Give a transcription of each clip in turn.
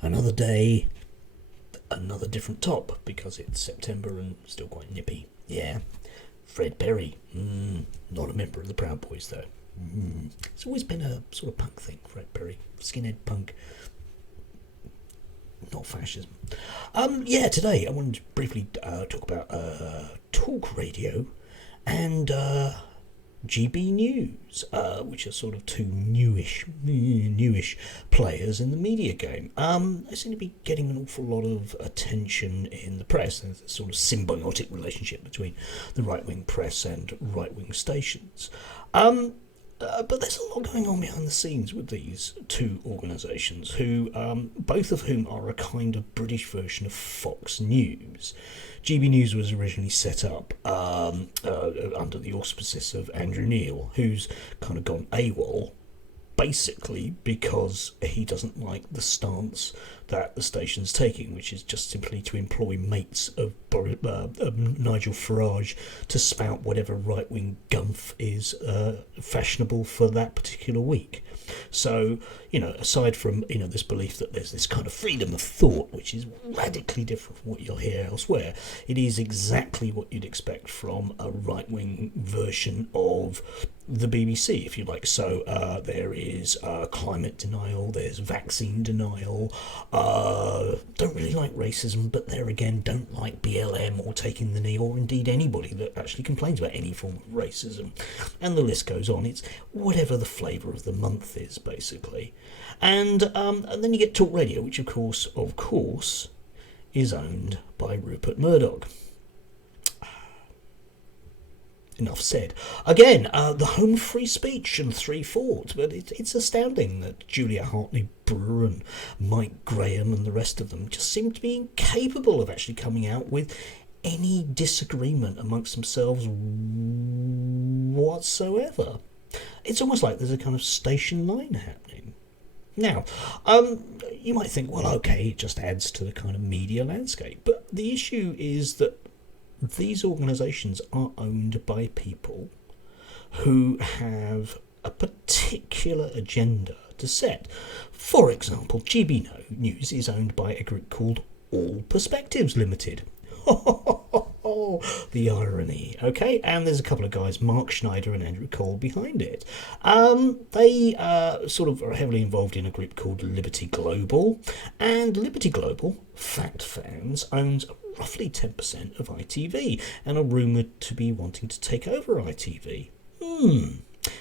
Another day, another different top, because it's September and still quite nippy. Yeah. Fred Perry. Not a member of the Proud Boys, though. It's always been a sort of punk thing, Fred Perry. Skinhead punk. Not fascism. Today I wanted to briefly talk about talk radio and GBNews, which are sort of two newish players in the media game. They seem to be getting an awful lot of attention in the press. There's a sort of symbiotic relationship between the right-wing press and right-wing stations. But there's a lot going on behind the scenes with these two organisations, who both of whom are a kind of British version of Fox News. GB News was originally set up under the auspices of Andrew Neil, who's kind of gone AWOL, basically because he doesn't like the stance that the station's taking, which is just simply to employ mates of Nigel Farage to spout whatever right-wing gumph is fashionable for that particular week. So, aside from, this belief that there's this kind of freedom of thought, which is radically different from what you'll hear elsewhere, it is exactly what you'd expect from a right-wing version of the BBC, if you like. So there is climate denial, there's vaccine denial, don't really like racism, but there again don't like BLM or taking the knee, or indeed anybody that actually complains about any form of racism. And the list goes on. It's whatever the flavour of the month is, basically. And then you get talk radio, which of course, is owned by Rupert Murdoch. Enough said. Again, the home of free speech and three forts, but it's astounding that Julia Hartley-Brewer and Mike Graham and the rest of them just seem to be incapable of actually coming out with any disagreement amongst themselves whatsoever. It's almost like there's a kind of station line happening. Now, you might think, well, okay, it just adds to the kind of media landscape, but the issue is that these organisations are owned by people who have a particular agenda to set. For example, GB News is owned by a group called All Perspectives Limited. The irony, okay? And there's a couple of guys, Mark Schneider and Andrew Cole, behind it. They sort of are heavily involved in a group called Liberty Global, and Liberty Global, fact fans, owns roughly 10% of ITV and are rumoured to be wanting to take over ITV.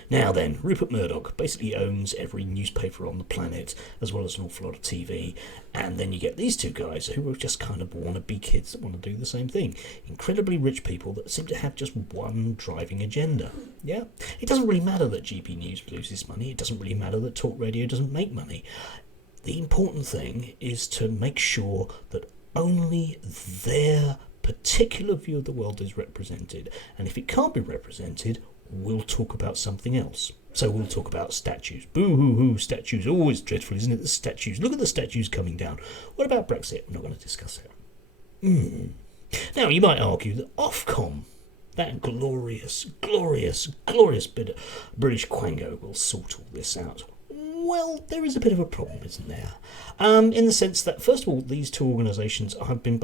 Now then, Rupert Murdoch basically owns every newspaper on the planet, as well as an awful lot of TV, and then you get these two guys who are just kind of wannabe kids that want to do the same thing. Incredibly rich people that seem to have just one driving agenda. Yeah? It doesn't really matter that GB News loses money, it doesn't really matter that talk radio doesn't make money. The important thing is to make sure that only their particular view of the world is represented, and if it can't be represented, we'll talk about something else. So we'll talk about statues. Boo-hoo-hoo, statues. Always dreadful, isn't it? The statues. Look at the statues coming down. What about Brexit? We're not going to discuss it. Now, you might argue that Ofcom, that glorious bit of British quango, will sort all this out. Well, there is a bit of a problem, isn't there? In the sense that, first of all, these two organisations have been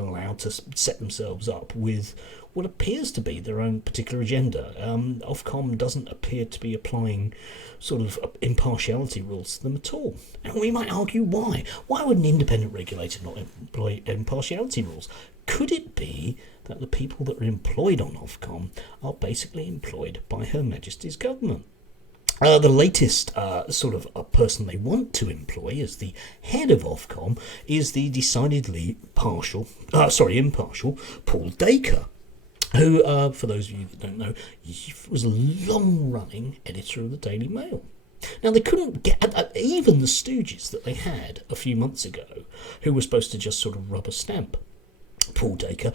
allowed to set themselves up with what appears to be their own particular agenda. Ofcom doesn't appear to be applying sort of impartiality rules to them at all. And we might argue why. Why would an independent regulator not employ impartiality rules? Could it be that the people that are employed on Ofcom are basically employed by Her Majesty's government? The latest sort of person they want to employ as the head of Ofcom is the decidedly impartial Paul Dacre, who, for those of you that don't know, was a long-running editor of the Daily Mail. Now, they couldn't get, even the stooges that they had a few months ago, who were supposed to just sort of rubber stamp Paul Dacre,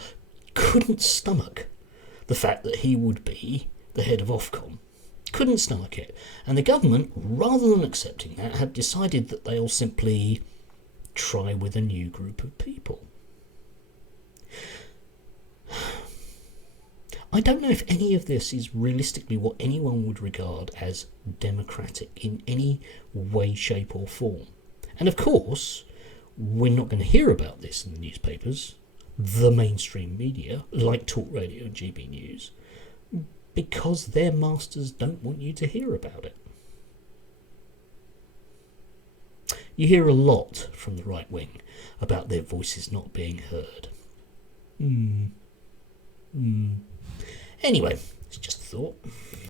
couldn't stomach the fact that he would be the head of Ofcom. Couldn't stomach it. And the government, rather than accepting that, have decided that they'll simply try with a new group of people. I don't know if any of this is realistically what anyone would regard as democratic in any way, shape or form. And of course, we're not going to hear about this in the newspapers, the mainstream media, like Talk Radio and GB News, because their masters don't want you to hear about it. You hear a lot from the right wing about their voices not being heard. Anyway, it's just a thought.